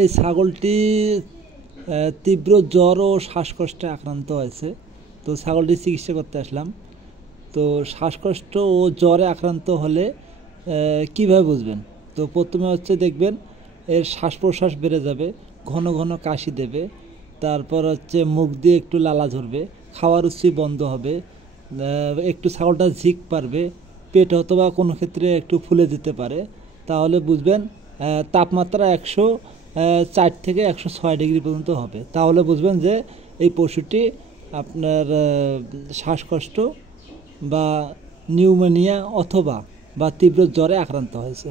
এই ছাগলটি তীব্র জ্বর ও শ্বাসকষ্টে আক্রান্ত হয়েছে। তো ছাগলটি চিকিৎসা করতে আসলাম। তো শ্বাসকষ্ট ও জ্বরে আক্রান্ত হলে কিভাবে বুঝবেন? তো প্রথমে হচ্ছে দেখবেন এর শ্বাস প্রশ্বাস বেড়ে যাবে, ঘন ঘন কাশি দেবে, তারপর হচ্ছে মুখ দিয়ে একটু লালা ঝরবে, খাওয়ার রুচি বন্ধ হবে, একটু ছাগলটা ঝিক পারবে, পেট অথবা কোনো ক্ষেত্রে একটু ফুলে যেতে পারে। তাহলে বুঝবেন তাপমাত্রা 104 থেকে 106 ডিগ্রি পর্যন্ত হবে। তাহলে বুঝবেন যে এই পশুটি আপনার শ্বাসকষ্ট বা নিউমোনিয়া অথবা তীব্র জ্বরে আক্রান্ত হয়েছে।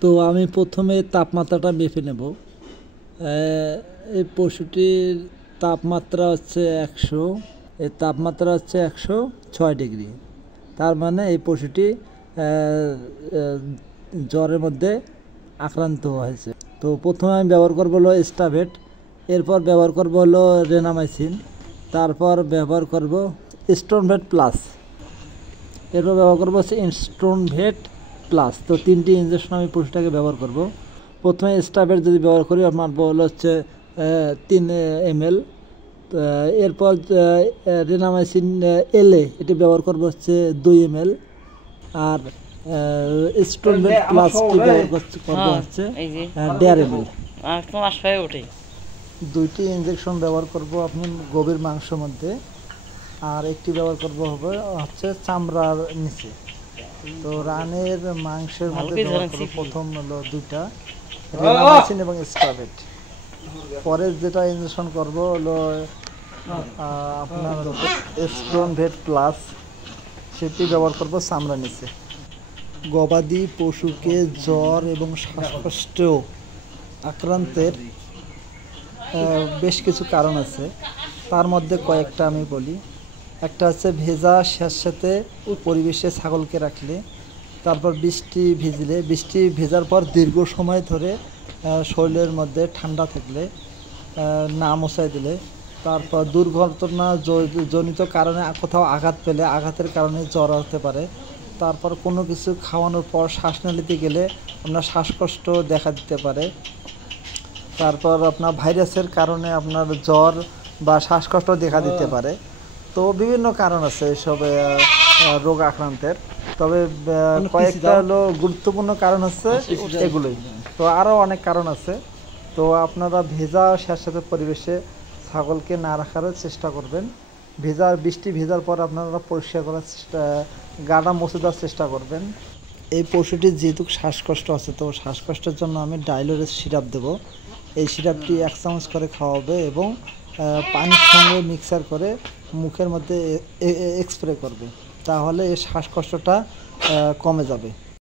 তো আমি প্রথমে তাপমাত্রাটা মেপে নেব। এই পশুটির তাপমাত্রা হচ্ছে 100, এর তাপমাত্রা হচ্ছে 106 ডিগ্রি। তার মানে এই পশুটি জ্বরের মধ্যে আক্রান্ত হয়েছে। তো প্রথমে আমি ব্যবহার করবো হলো স্টাভেট, এরপর ব্যবহার করবো হলো রেনামাইসিন, তারপর ব্যবহার করব স্টোনভেট প্লাস, এরপর ব্যবহার করবো হচ্ছে স্টোনভেট প্লাস। তো 3টি ইঞ্জেকশন আমি পশুটাকে ব্যবহার করব। প্রথমে স্টাভেট যদি ব্যবহার করি আমার বলা হচ্ছে 3 ml। এরপর রেনামাইসিন এলএ এটি ব্যবহার করবো হচ্ছে 2 ml। আর স্টোনভেট প্লাসটি ব্যবহার করবো হচ্ছে 1.5 ml। 2টি ইঞ্জেকশন ব্যবহার করব আপনি গভীর মাংসের মধ্যে, আর একটি ব্যবহার করব হবে হচ্ছে চামড়ার নিচে। তো রানের মাংসের মধ্যে ব্যবহার করব প্রথম হলো 2টা রেনামাইসিন এবং স্টাভেট। পরে যেটা ইঞ্জেকশন করব হলো আপনার স্টোনভেট প্লাস, সেটি ব্যবহার করব চামড়ার নিচে। গবাদি পশুকে জ্বর এবং শ্বাসকষ্ট আক্রান্তের বেশ কিছু কারণ আছে, তার মধ্যে কয়েকটা আমি বলি। একটা হচ্ছে ভেজা স্যাঁতসেঁতে পরিবেশে ছাগলকে রাখলে, তারপর বৃষ্টি ভিজলে, বৃষ্টি ভেজার পর দীর্ঘ সময় ধরে শরীরের মধ্যে ঠান্ডা থাকলে, না মশাই দিলে, তারপর দুর্ঘটনা জনিত কারণে কোথাও আঘাত পেলে আঘাতের কারণে জ্বর হতে পারে, তারপর কোনো কিছু খাওয়ানোর পর শ্বাসনালীতে গেলে আপনার শ্বাসকষ্ট দেখা দিতে পারে, তারপর আপনার ভাইরাসের কারণে আপনার জ্বর বা শ্বাসকষ্ট দেখা দিতে পারে। তো বিভিন্ন কারণ আছে এসব রোগ আক্রান্তের, তবে কয়েকটা হলো গুরুত্বপূর্ণ কারণ হচ্ছে এগুলোই। তো আরও অনেক কারণ আছে। তো আপনারা ভেজা স্যাঁতসেঁতে পরিবেশে ছাগলকে না রাখার চেষ্টা করবেন। বৃষ্টি ভেজার পর আপনারা পরিষ্কার করার গাটা মুছে দেওয়ার চেষ্টা করবেন। এই পশুটির যেহেতু শ্বাসকষ্ট আছে, তো শ্বাসকষ্টের জন্য আমি ডাইলোরের সিরাপ দেবো। এই সিরাপটি 1 চামচ করে খাওয়াবে এবং পানির সঙ্গে মিক্সার করে মুখের মধ্যে স্প্রে করবে, তাহলে এই শ্বাসকষ্টটা কমে যাবে।